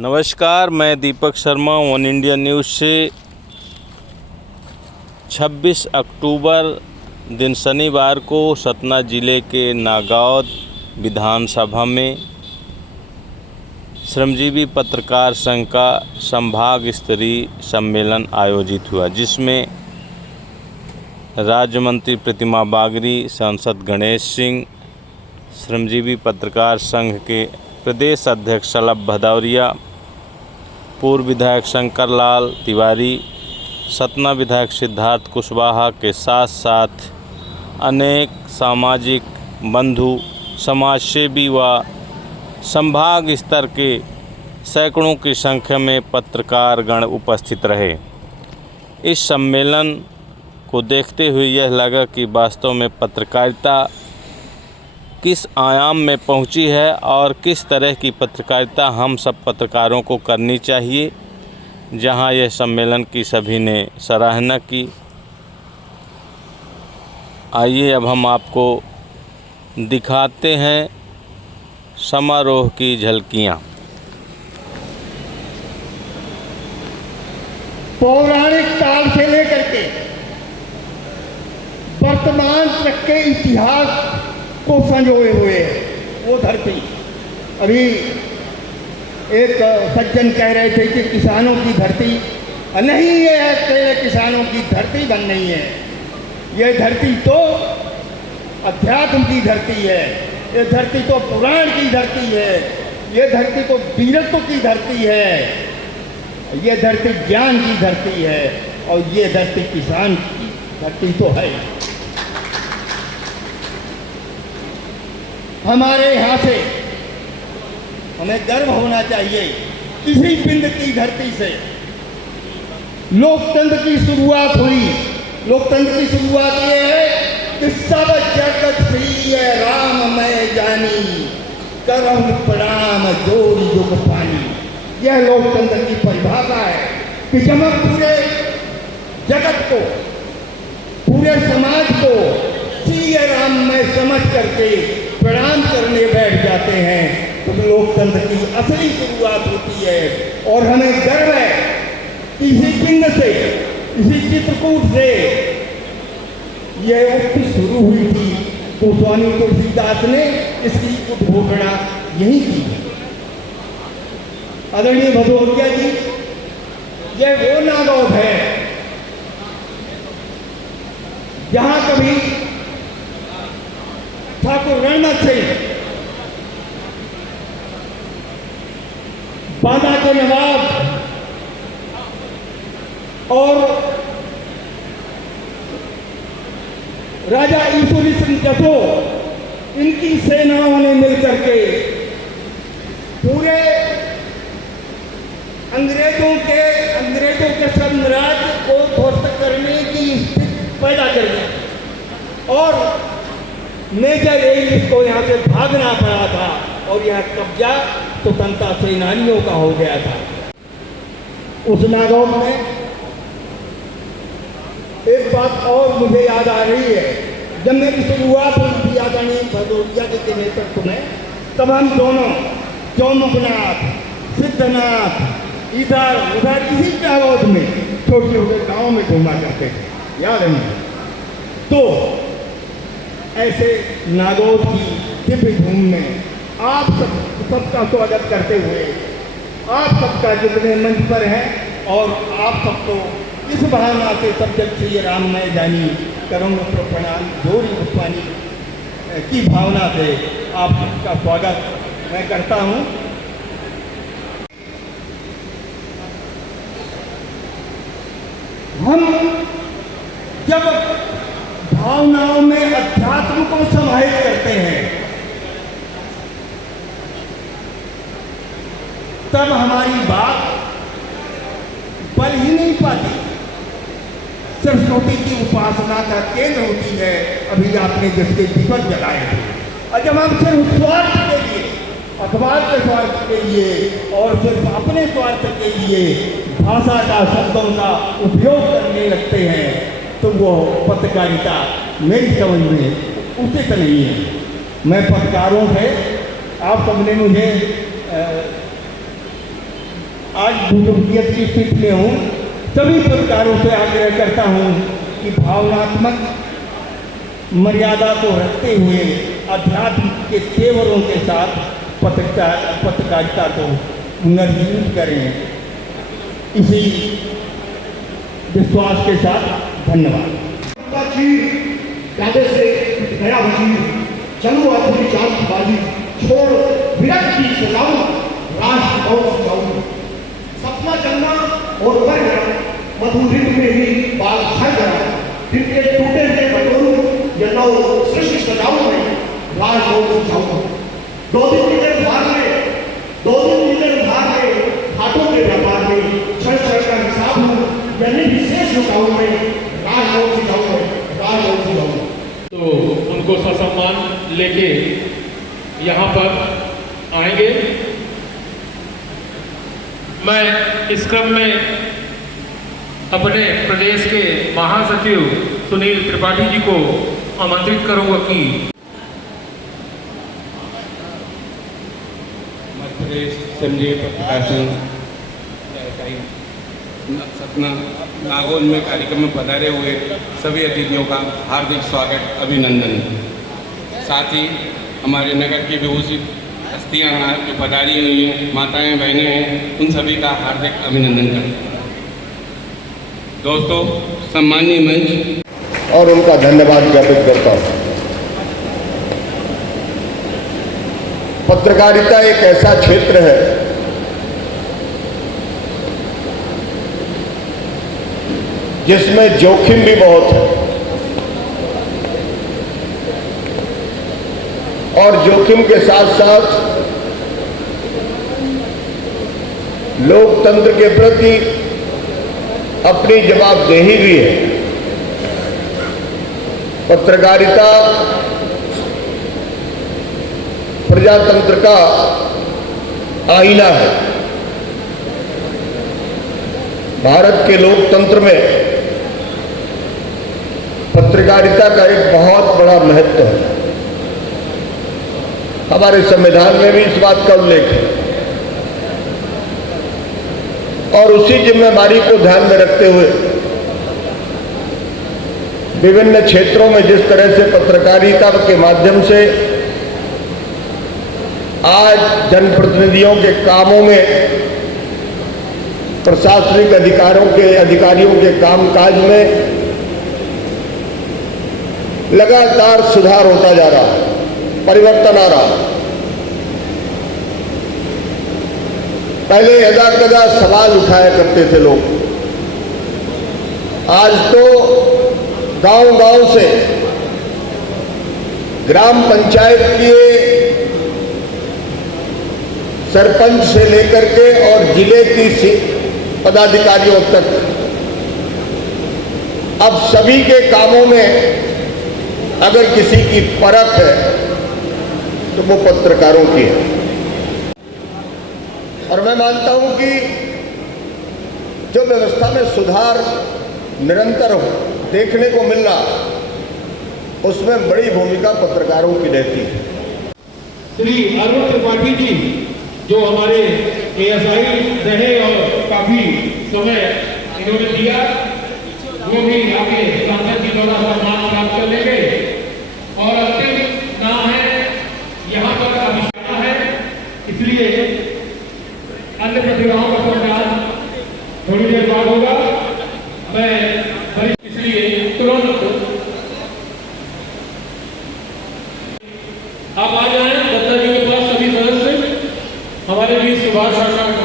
नमस्कार, मैं Deepak Sharma one India news से 26 अक्टूबर दिन शनिवार को सतना ज़िले के नागौद विधानसभा में श्रमजीवी पत्रकार संघ का संभाग स्तरीय सम्मेलन आयोजित हुआ, जिसमें राज्य मंत्री प्रतिमा बागरी, सांसद गणेश सिंह, श्रमजीवी पत्रकार संघ के प्रदेश अध्यक्ष शलभ भदौरिया, पूर्व विधायक शंकर लाल तिवारी, सतना विधायक सिद्धार्थ कुशवाहा के साथ साथ अनेक सामाजिक बंधु, समाजसेवी व संभाग स्तर के सैकड़ों की संख्या में पत्रकार गण उपस्थित रहे। इस सम्मेलन को देखते हुए यह लगा कि वास्तव में पत्रकारिता किस आयाम में पहुंची है और किस तरह की पत्रकारिता हम सब पत्रकारों को करनी चाहिए, जहां यह सम्मेलन की सभी ने सराहना की। आइए अब हम आपको दिखाते हैं समारोह की झलकियां। पौराणिक काल से लेकर के वर्तमान तक के इतिहास को संजोए हुए वो धरती। अभी एक सज्जन कह रहे थे कि किसानों की धरती नहीं, ये है किसानों की धरती बन नहीं है। ये धरती तो अध्यात्म की धरती है, ये धरती तो पुराण की धरती है, ये धरती तो वीरत्व की धरती है, ये धरती ज्ञान की धरती है और ये धरती किसान की धरती तो है। हमारे यहाँ से हमें गर्व होना चाहिए। किसी पिंड की धरती से लोकतंत्र की शुरुआत हुई। लोकतंत्र की शुरुआत ये है कि सब जगत प्रिय राम मैं जानी, करम प्रणाम जोड़ी युग पानी। यह लोकतंत्र की परिभाषा है कि जब हम पूरे जगत को, पूरे समाज को प्रिय राम में समझ करके प्रणाम करने बैठ जाते हैं तो लोकतंत्र की असली शुरुआत होती है। और हमें गर्व है कि इसी पिंड से, इसी चित्रकूट से यह उक्ति शुरू हुई थी। तो स्वामी तुलसीदास ने इसकी उद्घोषणा यही की। आदरणीय भदौरिया जी, यह वो नागौद है जहां कभी ठाकुर रणनाथ सिंह, बांदा के नवाब और राजा ईश्वरी सिंह जसो, इनकी सेनाओं ने मिलकर के पूरे अंग्रेजों के साम्राज्य को ध्वस्त करने की स्थिति पैदा कर दी और मेजर एलिस को यहाँ से भागना पड़ा था और यह कब्जा स्वतंत्रता सेनानियों का हो गया था। उस नागौद में एक बात और मुझे याद आ रही है। जब मेरी शुरुआत हुई थी आदरणीय भदौरिया जी के नेतृत्व में, तब हम दोनों चौमुखनाथ, सिद्धनाथ, इधर उधर इसी नागौद में छोटे छोटे गाँव में घूमा करते थे, याद है? तो ऐसे नागौद की दिव्य भूमि में आप सबका स्वागत करते हुए, आप सबका जितने मंच पर हैं और आप सबको इस भावना से सब जग श्री राम मैं जानी, करूँगा प्रणाम जोड़ी उस्मानी की भावना से आप सबका स्वागत मैं करता हूँ। हम जब भावनाओं में अध्यात्म को समाहित करते हैं तब हमारी बात बल ही नहीं पाती। सरस्वती की उपासना का केंद्र होती है। अभी आपने जिसके दीपक जलाए थे, और जब हम सिर्फ स्वार्थ के लिए, अखबार के स्वार्थ के लिए और सिर्फ अपने स्वार्थ के लिए भाषा का, शब्दों का उपयोग करने लगते हैं तो वो पत्रकारिता मेरी समझ में उचित नहीं है। मैं पत्रकारों से, आप सबने मुझे आज भूतवियत की स्थिति में हूँ, सभी पत्रकारों से आग्रह करता हूँ कि भावनात्मक मर्यादा को रखते हुए अध्यात्म के तेवरों के साथ पत्रकारिता को पुनर्जीवित करें। इसी विश्वास के साथ धन्यवाद। कायदे से गया वजीर, चलो अपनी जान की बाजी छोड़ विरक्त की सजाऊं, राष्ट्र और सजाऊं। सपना चलना और बढ़ गया, मधुरित में ही बाल झड़ गया। दिल के टूटे हुए बटोरूं, ये नौ सृष्टि सजाऊं मैं, राष्ट्र और सजाऊं। दो दिन मिले उधार में, हाथों के व्यापार में, क्षण क्षण का हिसाब हूँ, यानी विशेष झुकाऊं मैं, राष्ट्र और सजाऊं मैं, राष्ट्र और सजाऊं। तो उनको ससम्मान लेके यहाँ पर आएंगे। मैं इस क्रम में अपने प्रदेश के महासचिव सुनील त्रिपाठी जी को आमंत्रित करूंगा कि मध्य प्रदेश संघीय पत्रकार संघ सतना नागौर में कार्यक्रम में पधारे हुए सभी अतिथियों का हार्दिक स्वागत, अभिनंदन। साथ ही हमारे नगर की विभूषित हस्तियाँ जो पधारी हुई हैं, माताएं बहनें हैं, उन सभी का हार्दिक अभिनंदन करता हूँ। दोस्तों, सम्मानीय मंच और उनका धन्यवाद ज्ञापित करता हूँ। पत्रकारिता एक ऐसा क्षेत्र है जिसमें जोखिम भी बहुत है और जोखिम के साथ साथ लोकतंत्र के प्रति अपनी जवाबदेही भी है। पत्रकारिता प्रजातंत्र का आईना है। भारत के लोकतंत्र में पत्रकारिता का एक बहुत बड़ा महत्व है। हमारे संविधान में भी इस बात का उल्लेख है और उसी जिम्मेदारी को ध्यान में रखते हुए विभिन्न क्षेत्रों में जिस तरह से पत्रकारिता के माध्यम से आज जनप्रतिनिधियों के कामों में, प्रशासनिक अधिकारियों के कामकाज में लगातार सुधार होता जा रहा है, परिवर्तन आ रहा है। पहले यदा-कदा सवाल उठाया करते थे लोग, आज तो गांव-गांव से, ग्राम पंचायत के सरपंच से लेकर के और जिले की पदाधिकारियों तक अब सभी के कामों में अगर किसी की परख है तो वो पत्रकारों की है। और मैं मानता हूं कि जो व्यवस्था में सुधार निरंतर देखने को मिल रहा, उसमें बड़ी भूमिका पत्रकारों की रहती है। श्री अरुण त्रिपाठी जी जो हमारे एएसआई रहे और काफी समय इन्होंने दिया, वो भी आगे सांसद जी द्वारा सम्मान प्राप्त कर लेंगे। और अंतिम नाम है यहाँ पर अभिषेक है, इसलिए अन्य प्रतिभाओं का सम्मान थोड़ी देर बाद होगा। मैं इसलिए तुरंत आप आ जाए दत्ता जी के पास। सभी सदस्य हमारे भी सुभाष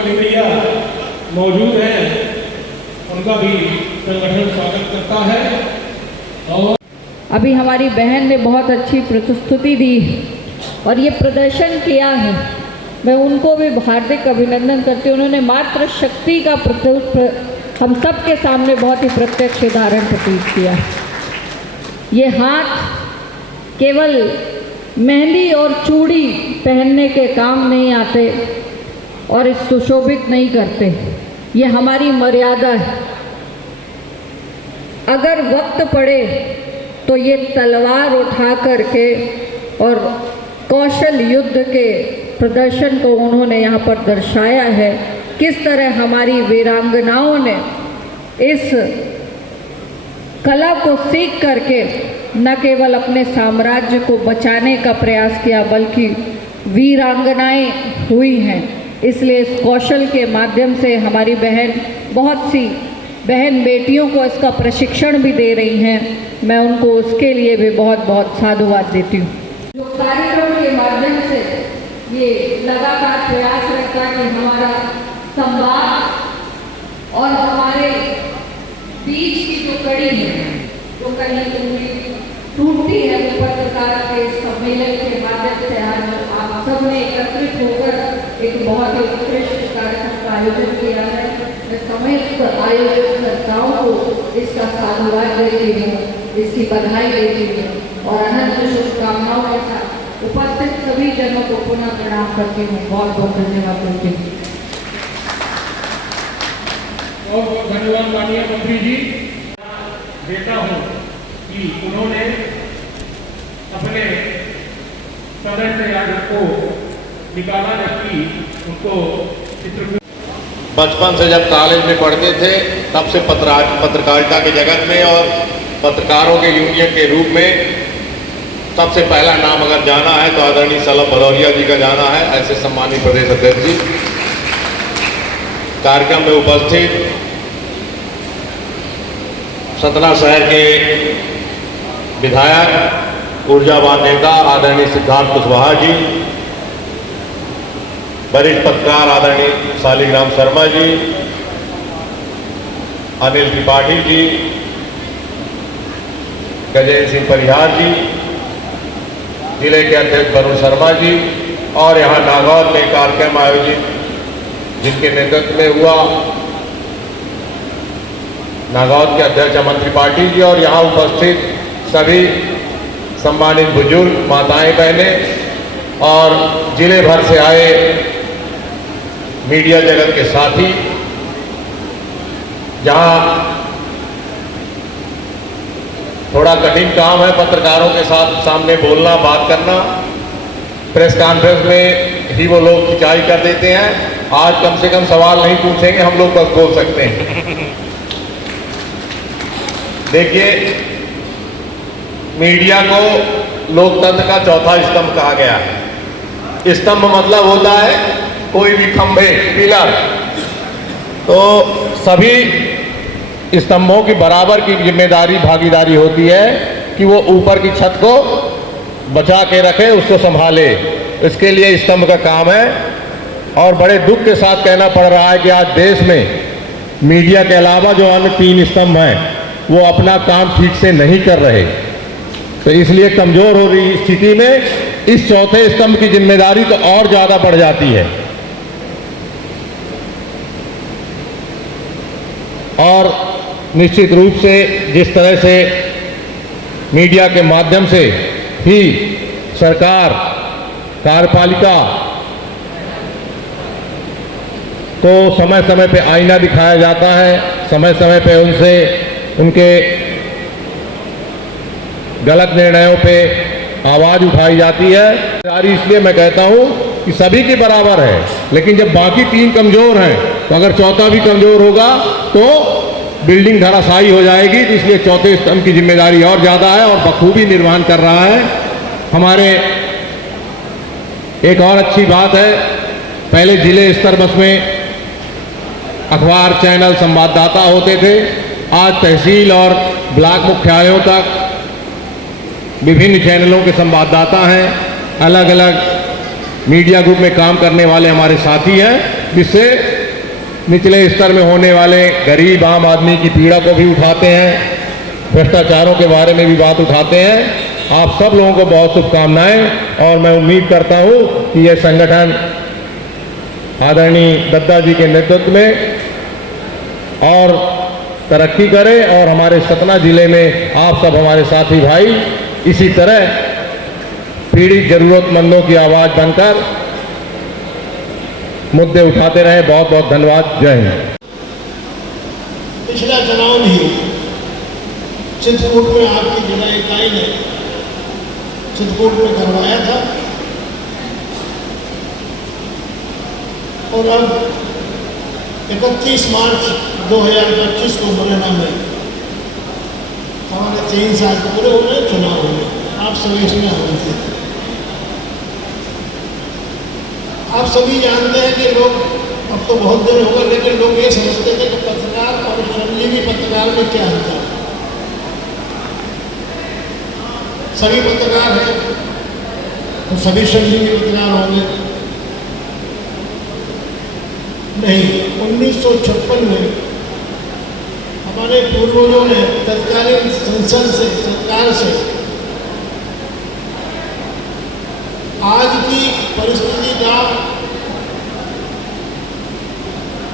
भैया मौजूद हैं, उनका भी संगठन स्वागत करता है। और अभी हमारी बहन ने बहुत अच्छी प्रस्तुति दी और ये प्रदर्शन किया है, मैं उनको भी हार्दिक अभिनंदन करती हूँ। उन्होंने मात्र शक्ति का हम सब के सामने बहुत ही प्रत्यक्ष उदाहरण प्रतीत किया। ये हाथ केवल मेहंदी और चूड़ी पहनने के काम नहीं आते और इस सुशोभित नहीं करते, ये हमारी मर्यादा है। अगर वक्त पड़े तो ये तलवार उठा करके और कौशल युद्ध के प्रदर्शन को उन्होंने यहाँ पर दर्शाया है किस तरह हमारी वीरांगनाओं ने इस कला को सीख करके न केवल अपने साम्राज्य को बचाने का प्रयास किया बल्कि वीरांगनाएं हुई हैं। इसलिए इस कौशल के माध्यम से हमारी बहुत सी बहन बेटियों को इसका प्रशिक्षण भी दे रही हैं। मैं उनको उसके लिए भी बहुत बहुत साधुवाद देती हूँ। जो कार्यक्रम के माध्यम से ये लगातार प्रयास रहता है कि हमारा संवाद और हमारे बीच की जो कड़ी है, जो कहीं टूटती है, वो पत्रकार के सम्मेलन के माध्यम से आज आप सब ने एकत्रित होकर एक बहुत ही उत्कृष्ट कार्यक्रम का आयोजन किया है। मैं समस्त आयोजकर्ताओं को इसका साधुवाद देती हूँ, इसकी बधाई देती हूँ और अनंत शुभकामनाओं के साथ उपस्थित सभी जनों को पुनः प्रणाम करती हूँ। बहुत बहुत धन्यवाद देती हूँ। और धन्यवाद माननीय मंत्री जी देता हूँ कि उन्होंने अपने सदन से आज को निकाला, जबकि उनको चित्रकूट बचपन से जब कॉलेज में पढ़ते थे तब से पत्रकारिता के जगत में और पत्रकारों के यूनियन के रूप में सबसे पहला नाम अगर जाना है तो आदरणीय शलभ भदौरिया जी का जाना है। ऐसे सम्मानित प्रदेश अध्यक्ष जी, कार्यक्रम में उपस्थित सतना शहर के विधायक ऊर्जावान नेता आदरणीय सिद्धार्थ कुशवाहा जी, वरिष्ठ पत्रकार आदरणीय शालिग्राम शर्मा जी, अनिल त्रिपाठी जी, गजेंद्र सिंह परिहार जी, जिले के अध्यक्ष वरुण शर्मा जी और यहाँ नागौद में कार्यक्रम आयोजित जिनके नेतृत्व में हुआ नागौद के अध्यक्ष अमन त्रिपाठी जी और यहाँ उपस्थित सभी सम्मानित बुजुर्ग माताएं बहनें और जिले भर से आए मीडिया जगत के साथी, जहाँ थोड़ा कठिन काम है पत्रकारों के साथ सामने बोलना, बात करना। प्रेस कॉन्फ्रेंस में ही वो लोग खिंचाई कर देते हैं। आज कम से कम सवाल नहीं पूछेंगे, हम लोग बस बोल सकते हैं। देखिए, मीडिया को लोकतंत्र का चौथा स्तंभ कहा गया है। स्तंभ मतलब होता है कोई भी खंभे, पिलर, तो सभी स्तंभों की बराबर की जिम्मेदारी, भागीदारी होती है कि वो ऊपर की छत को बचा के रखे, उसको संभाले। इसके लिए स्तंभ का काम है। और बड़े दुख के साथ कहना पड़ रहा है कि आज देश में मीडिया के अलावा जो अन्य 3 स्तंभ हैं वो अपना काम ठीक से नहीं कर रहे। तो इसलिए कमजोर हो रही स्थिति में इस चौथे स्तंभ की जिम्मेदारी तो और ज्यादा बढ़ जाती है। और निश्चित रूप से जिस तरह से मीडिया के माध्यम से ही सरकार, कार्यपालिका को समय समय पे आईना दिखाया जाता है, समय समय पे उनसे उनके गलत निर्णयों पे आवाज उठाई जाती है। इसलिए मैं कहता हूं कि सभी के बराबर है, लेकिन जब बाकी 3 कमजोर हैं तो अगर चौथा भी कमजोर होगा तो बिल्डिंग धराशायी हो जाएगी। इसलिए चौथे स्तंभ की जिम्मेदारी और ज़्यादा है और बखूबी निर्वहन कर रहा है। हमारे एक और अच्छी बात है, पहले जिले स्तर बस में अखबार, चैनल, संवाददाता होते थे। आज तहसील और ब्लॉक मुख्यालयों तक विभिन्न चैनलों के संवाददाता हैं। अलग अलग मीडिया ग्रुप में काम करने वाले हमारे साथी हैं, जिससे निचले स्तर में होने वाले गरीब आम आदमी की पीड़ा को भी उठाते हैं, भ्रष्टाचारों के बारे में भी बात उठाते हैं। आप सब लोगों को बहुत शुभकामनाएं और मैं उम्मीद करता हूं कि यह संगठन आदरणीय दद्दा जी के नेतृत्व में और तरक्की करे और हमारे सतना जिले में आप सब हमारे साथी भाई इसी तरह पीड़ित जरूरतमंदों की आवाज़ बनकर मुद्दे उठाते रहे। बहुत बहुत धन्यवाद। जय हिंद। पिछला चुनाव भी चित्रकूट में आपकी जिला इकाई ने चित्रकूट में करवाया था और अब 31 मार्च 2025 को मुरैना में हमारे 3 साल पूरे हो गए, चुनाव हो गए। आप सभी इसमें होंगे। आप सभी जानते हैं कि लोग, अब तो बहुत दिन हो गए, लेकिन लोग ये समझते थे कि पत्रकार और श्रमजीवी पत्रकार में क्या अंतर है। सभी पत्रकार हैं तो सभी श्रमजीवी पत्रकार होंगे? नहीं। 1956 में हमारे पूर्वजों ने तत्कालीन संसद से, सरकार से आज की परिस्थिति का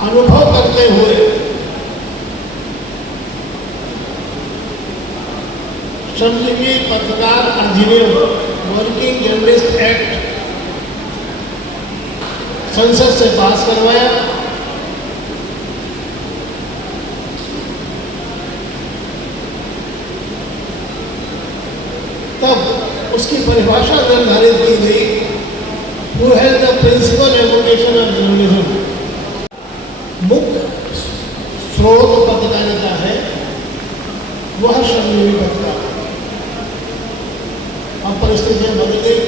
अनुभव करते हुए श्रमजीवी पत्रकार अधिनियम, वर्किंग जर्नलिस्ट एक्ट संसद से पास करवाया। तब उसकी परिभाषा निर्धारित की गई, who has the principal avocation of journalism. मुख्य स्रोत पत्रकारिता है वह श्रमजीवी पत्रकार। अब परिस्थितियां बदल गई,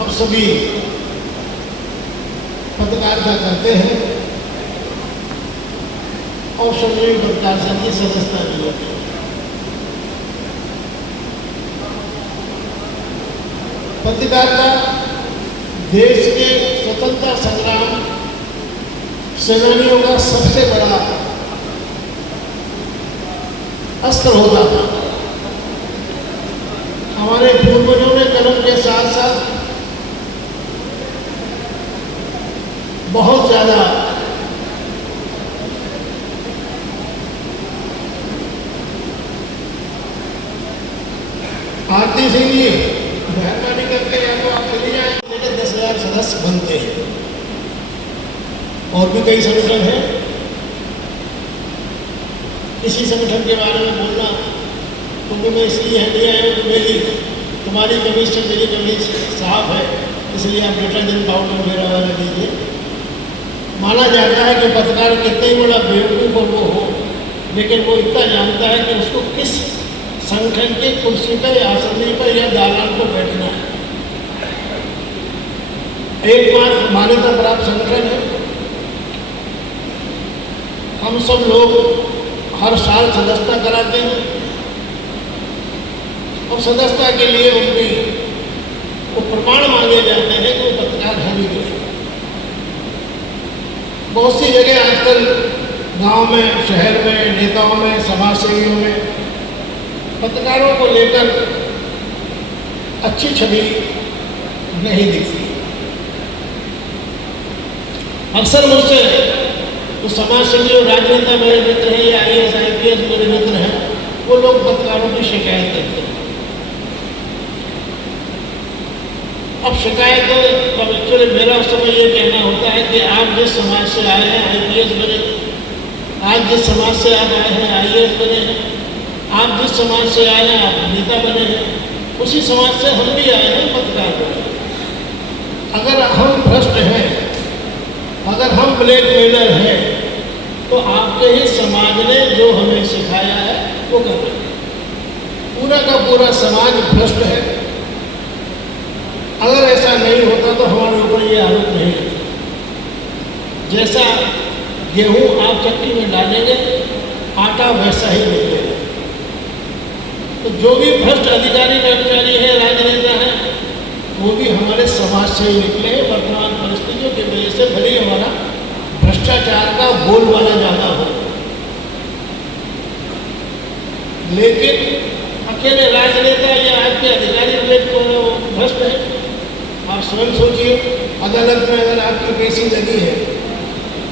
अब सभी पत्रकारिता करते हैं और श्रमजीवी पत्रकार संघ की सदस्यता भी होती है। पत्रकारिता देश के स्वतंत्रता संग्राम सेनानियों का सबसे बड़ा अस्त्र होता था। हमारे पूर्वजों ने कलम के साथ साथ बहुत ज़्यादा आरती सिंह जी मेहरबानी करके या तो आप चले जाए, लेकिन 10,000 सदस्य बनते हैं और भी कई संगठन हैं। किसी संगठन के बारे में बोलना क्योंकि मैं इसलिए नहीं आया हूँ कि मेरी तुम्हारी कमीज से मेरी कमीज साफ है, इसलिए आप डिटर्जेंट पाउडर वगैरह वाला दीजिए। माना जाता है कि पत्रकार कितना ही बड़ा बेवकूफ़ और वो हो, लेकिन वो इतना जानता है कि उसको किस संगठन के कुर्सी पर या आसनी पर या दालान पर बैठना है। एकमात्र मान्यता प्राप्त संगठन है। हम सब लोग हर साल सदस्यता कराते हैं और सदस्यता के लिए उनकी वो प्रमाण मांगे जाते हैं कि वो पत्रकार है भी नहीं। बहुत सी जगह आजकल गांव में, शहर में, नेताओं में, समाज सेवियों में पत्रकारों को लेकर अच्छी छवि नहीं दिखती। अक्सर मुझसे तो समाज सेवी और राजनेता मेरे मित्र हैं या IAS IPS मेरे मित्र हैं, वो लोग पत्रकारों की शिकायत करते हैं। अब शिकायत तो एक्चुअली मेरा उस समय ये कहना होता है कि आप जिस समाज से आए हैं IPS बने, आप जिस समाज से आप आए हैं IAS बने हैं, आप जिस समाज से आए हैं आप नेता बने हैं, उसी समाज से हम भी आए हैं पत्रकार बने। अगर हम भ्रष्ट हैं, अगर हम ब्लैक मेलर हैं, तो आपके ही समाज ने जो हमें सिखाया है वो कर रहे हैं। पूरा का पूरा समाज भ्रष्ट है। अगर ऐसा नहीं होता तो हमारे ऊपर ये आरोप नहीं होता। जैसा गेहूं आप चक्की में डालेंगे, आटा वैसा ही निकलेगा। तो जो भी भ्रष्ट अधिकारी कर्मचारी है, राजनेता है, वो भी हमारे समाज से ही निकले हैं। वर्तमान परिस्थितियों की वजह से भले हमारा भ्रष्टाचार का बोलबाला ज़्यादा हो, लेकिन अकेले राजनेता या आपके अधिकारी भ्रष्ट है। आप स्वयं सोचिए, अदालत में अगर आपकी पेशी लगी है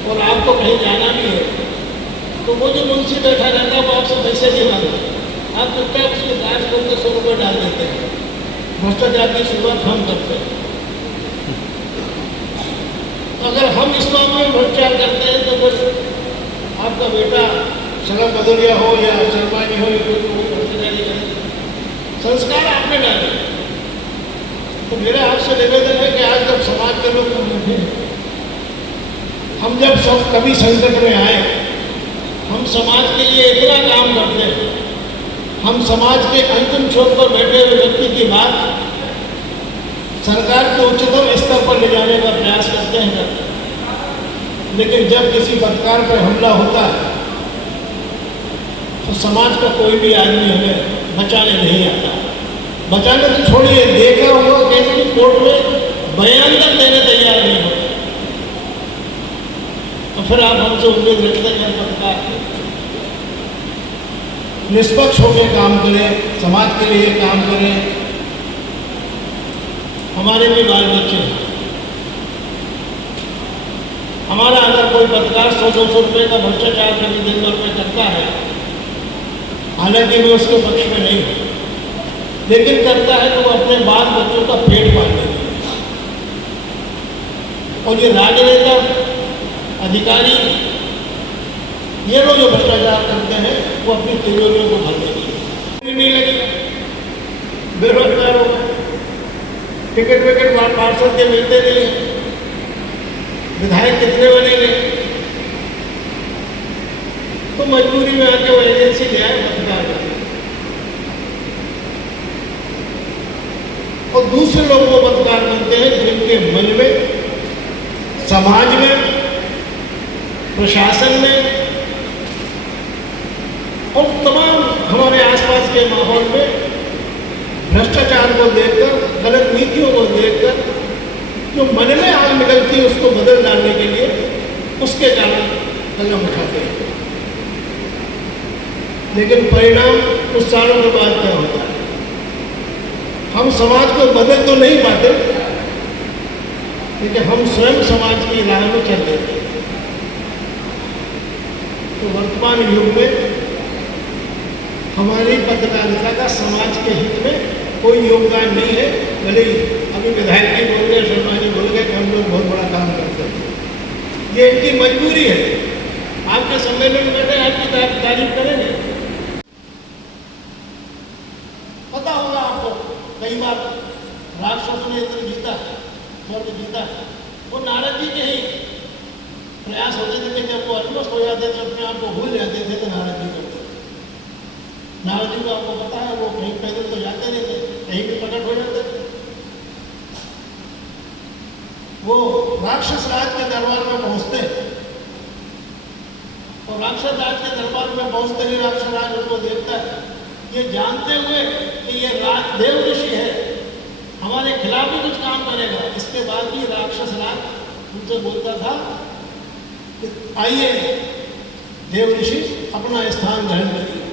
और आपको कहीं जाना भी है, तो वो जो मुंशी बैठा रहता है वो आपसे पैसे नहीं मांगता, आप चुपचाप उसको जाँच करके 100 रुपये डाल देते हैं। भ्रष्टाचार की शुरुआत हम करते हैं। अगर हम इस मामले में भ्रष्टाचार करते हैं तो फिर आपका बेटा शरद भदौरिया हो या शर्मा जी हो, भ्रष्टाचारी करें, संस्कार आपने डाले। तो मेरा आपसे निवेदन है कि आज जब समाज के लोग बैठे हैं हम जब सब कभी संकट में आए, हम समाज के लिए इतना काम करते हैं, हम समाज के अंतिम छोर पर बैठे हुए व्यक्ति की बात सरकार के उच्चतम स्तर पर ले जाने का प्रयास करते हैं। लेकिन जब किसी पत्रकार पर हमला होता है तो समाज का कोई भी आदमी हमें बचाने नहीं आता। बचाने तो छोड़िए, देखा हुआ केस की कोर्ट में बयान तक देने तैयार नहीं होते। तो फिर आप हमसे उम्मीद रखते हैं पत्रकार निष्पक्ष होकर काम करें, समाज के लिए काम करें। हमारे भी बाल बच्चे हैं। हमारा अगर कोई पत्रकार 100-200 रुपये का भ्रष्टाचार कभी दिन भर में करता है, हालांकि मैं उसके पक्ष में नहीं हूँ, लेकिन करता है तो वो अपने बाल बच्चों का पेट पालने के लिए। और ये राजनेता, अधिकारी, ये लोग जो भ्रष्टाचार करते हैं वो अपनी तिजोरियों को भरने के लिए नहीं लगे, बेरोजगार हो गए, टिकट विकेट पार्षद के मिलते नहीं, विधायक कितने बनेंगे, तो मजबूरी में आके वो एजेंसी ले आए पत्रकार करने, और दूसरे लोग वो पत्रकार बनते हैं जिनके मन में, समाज में, प्रशासन में और तमाम हमारे आसपास के माहौल में भ्रष्टाचार को देखकर, गलत नीतियों को देखकर जो मन में आग निकलती है उसको बदल डालने के लिए उसके कारण कदम उठाते हैं। लेकिन परिणाम कुछ सालों के बाद क्या होता है? हम समाज को बदल तो नहीं पाते, लेकिन हम स्वयं समाज की राह में चल देते हैं। तो वर्तमान युग में हमारी पत्रकारिता का समाज के हित में कोई योगदान नहीं है। भले ही अभी विधायक जी बोल गए, शर्मा जी बोल गए कि हम लोग बहुत बड़ा काम करते हैं, ये इनकी मजबूरी है। आपके सम्मेलन में बैठे आपकी तारीफ करेंगे। पता होगा आपको, कई बार राक्षसों ने इधर जीता है, स्वर्ग जीता है, वो नारद जी के ही प्रयास होते थे कि जब वो अलमस्त हो जाते थे, अपने आप को भूल जाते थे, तो नारद जी करते। नारद जी को आपको पता है वो कहीं पैदल तो जाते नहीं थे, कहीं भी प्रकट हो जाते थे। वो राक्षस राज के दरबार में पहुंचते, और राक्षस राज के दरबार में पहुंचते ही राक्षस राज उनको देखता है, ये जानते हुए कि ये देव ऋषि है, हमारे खिलाफ भी कुछ काम करेगा। इसके बाद भी राक्षस राज उनसे बोलता था कि आइए देव ऋषि अपना स्थान ग्रहण करिए।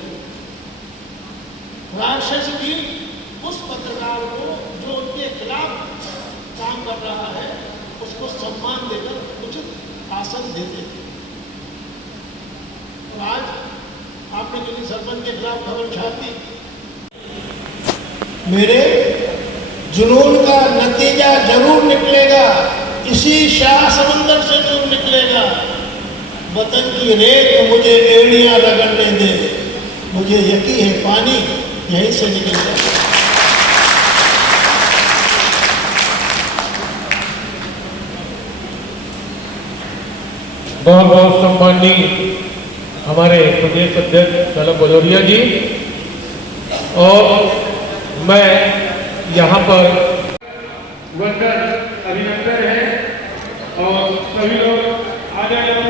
राक्षस भी उस पत्रकार को जो उनके खिलाफ काम कर रहा है उसको सम्मान देकर उचित आसन देते थे। और आज आपने किसी सरपंच के खिलाफ खबर छाप दी, मेरे जुनून का नतीजा जरूर निकलेगा, इसी शाह समंदर से जरूर निकलेगा। वतन की रेत मुझे एड़ियां रगड़ने दे, मुझे यकीन है पानी यहीं से निकलेगा। बहुत बहुत सम्माननीय हमारे प्रदेश अध्यक्ष शलभ भदौरिया जी, और मैं यहाँ पर वर्कर अभिनंदन है और सभी लोग आ जाए।